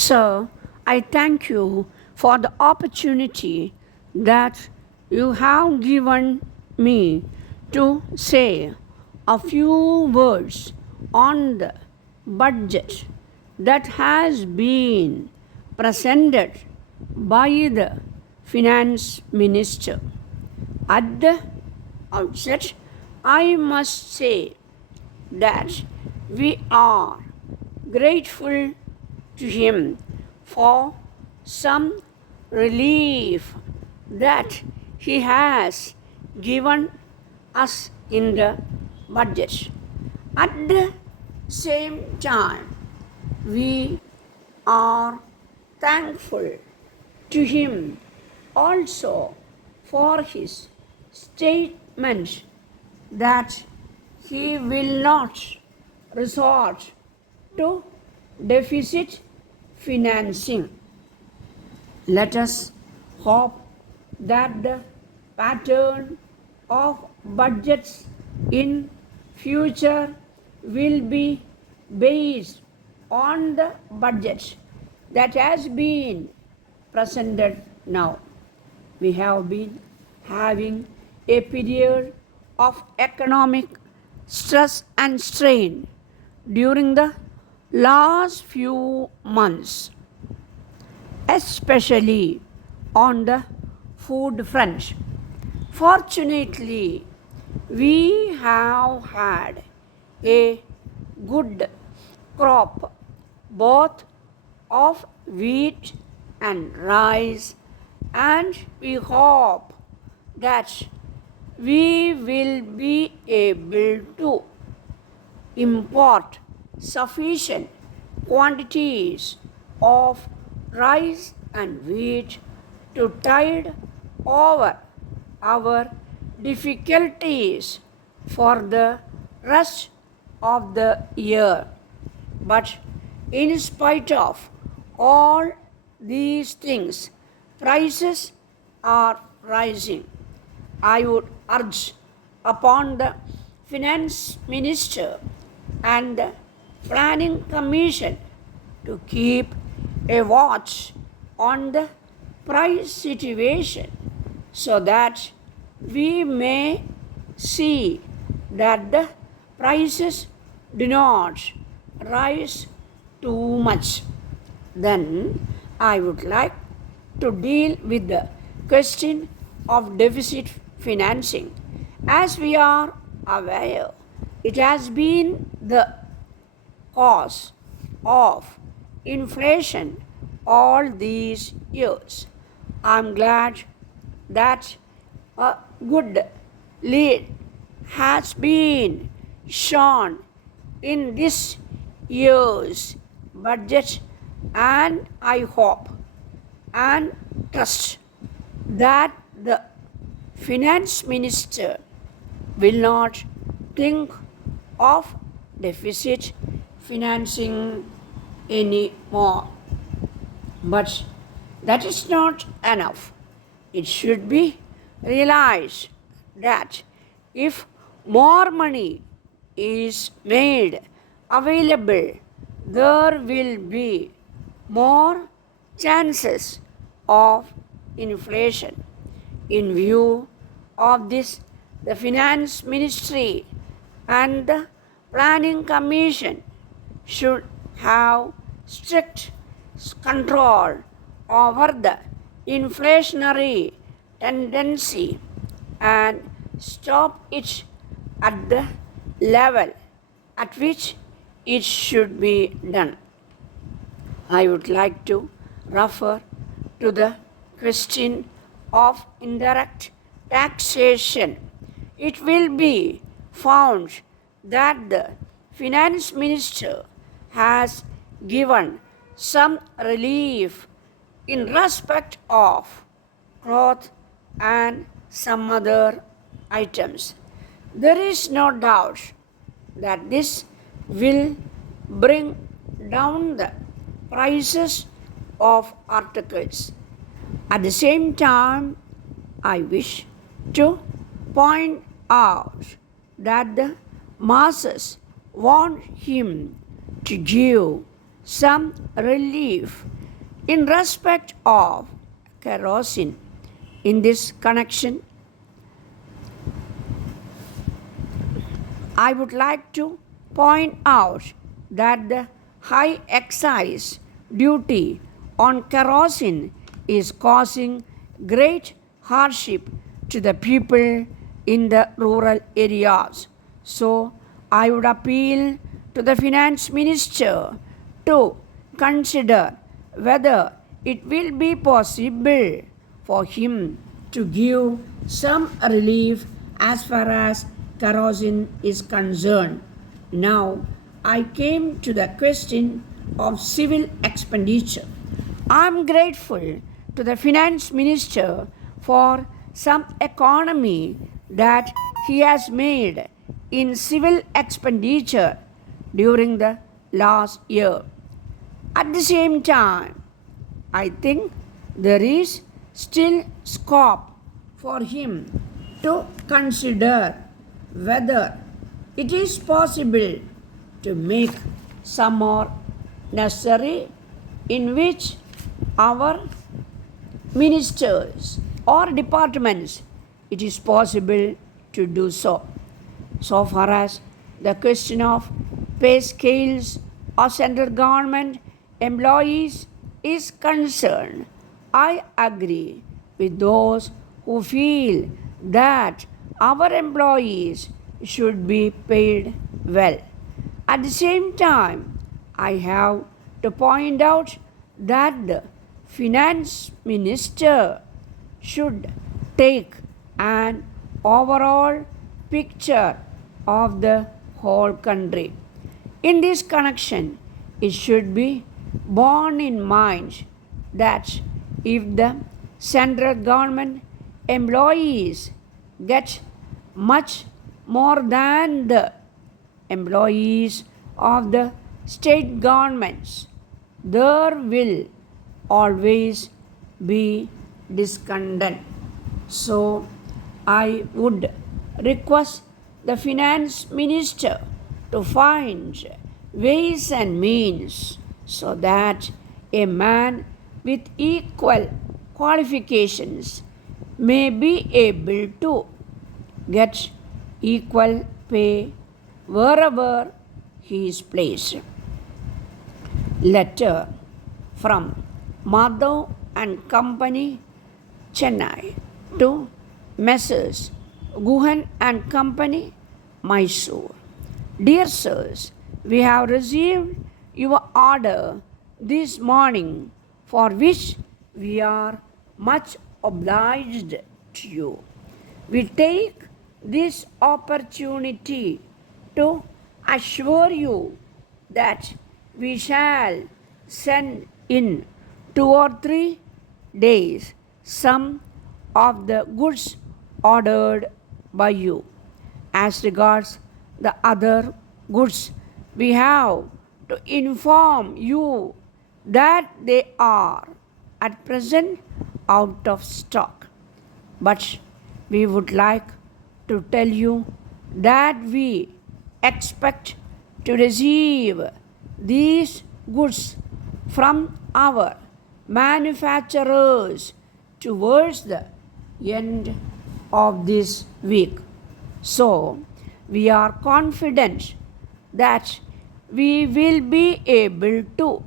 Sir, I thank you for the opportunity that you have given me to say a few words on the budget that has been presented by the finance minister. At the outset, I must say that we are grateful to him for some relief that he has given us in the budget. At the same time, we are thankful to him also for his statement that he will not resort to deficit financing. Let us hope that the pattern of budgets in future will be based on the budget that has been presented now. We have been having a period of economic stress and strain during the last few months, especially on the food front. Fortunately, we have had a good crop both of wheat and rice, and we hope that we will be able to import sufficient quantities of rice and wheat to tide over our difficulties for the rest of the year. But in spite of all these things, prices are rising. I would urge upon the finance minister and the planning commission to keep a watch on the price situation so that we may see that the prices do not rise too much. Then I would like to deal with the question of deficit financing. As we are aware, it has been the cause of inflation all these years. I'm glad that a good lead has been shown in this year's budget, and I hope and trust that the finance minister will not think of deficit financing anymore. But that is not enough. It should be realized that if more money is made available, there will be more chances of inflation. In view of this, the Finance Ministry and the Planning Commission should have strict control over the inflationary tendency and stop it at the level at which it should be done. I would like to refer to the question of indirect taxation. It will be found that the finance minister has given some relief in respect of cloth and some other items. There is no doubt that this will bring down the prices of articles. At the same time, I wish to point out that the masses want him to give some relief in respect of kerosene. In this connection, I would like to point out that the high excise duty on kerosene is causing great hardship to the people in the rural areas. So, I would appeal to the finance minister to consider whether it will be possible for him to give some relief as far as kerosene is concerned. Now, I came to the question of civil expenditure. I am grateful to the finance minister for some economy that he has made in civil expenditure during the last year. At the same time, I think there is still scope for him to consider whether it is possible to make some more necessary in which our ministers or departments it is possible to do so. So far as the question of pay scales of central government employees is concerned, I agree with those who feel that our employees should be paid well. At the same time, I have to point out that the finance minister should take an overall picture of the whole country. In this connection, it should be borne in mind that if the central government employees get much more than the employees of the state governments, there will always be discontent. So, I would request the finance minister to find ways and means so that a man with equal qualifications may be able to get equal pay wherever he is placed. Letter from Madhav and Company, Chennai, to Messrs. Guhan and Company, Mysore. Dear sirs, we have received your order this morning, for which we are much obliged to you. We take this opportunity to assure you that we shall send in 2 or 3 days some of the goods ordered by you. As regards the other goods, we have to inform you that they are at present out of stock. But we would like to tell you that we expect to receive these goods from our manufacturers towards the end of this week. So, we are confident that we will be able to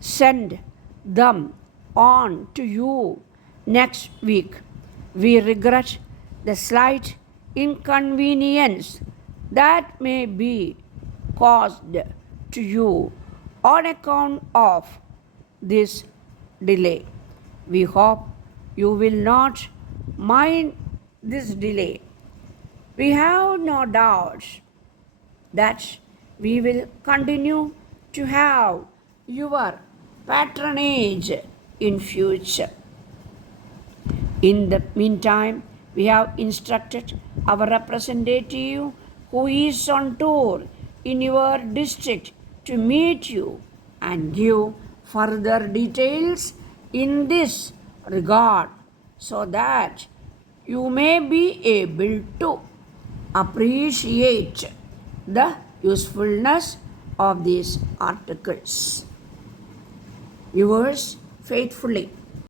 send them on to you next week. We regret the slight inconvenience that may be caused to you on account of this delay. We hope you will not mind this delay. We have no doubt that we will continue to have your patronage in future. In the meantime, we have instructed our representative who is on tour in your district to meet you and give further details in this regard so that you may be able to appreciate the usefulness of these articles. Yours faithfully.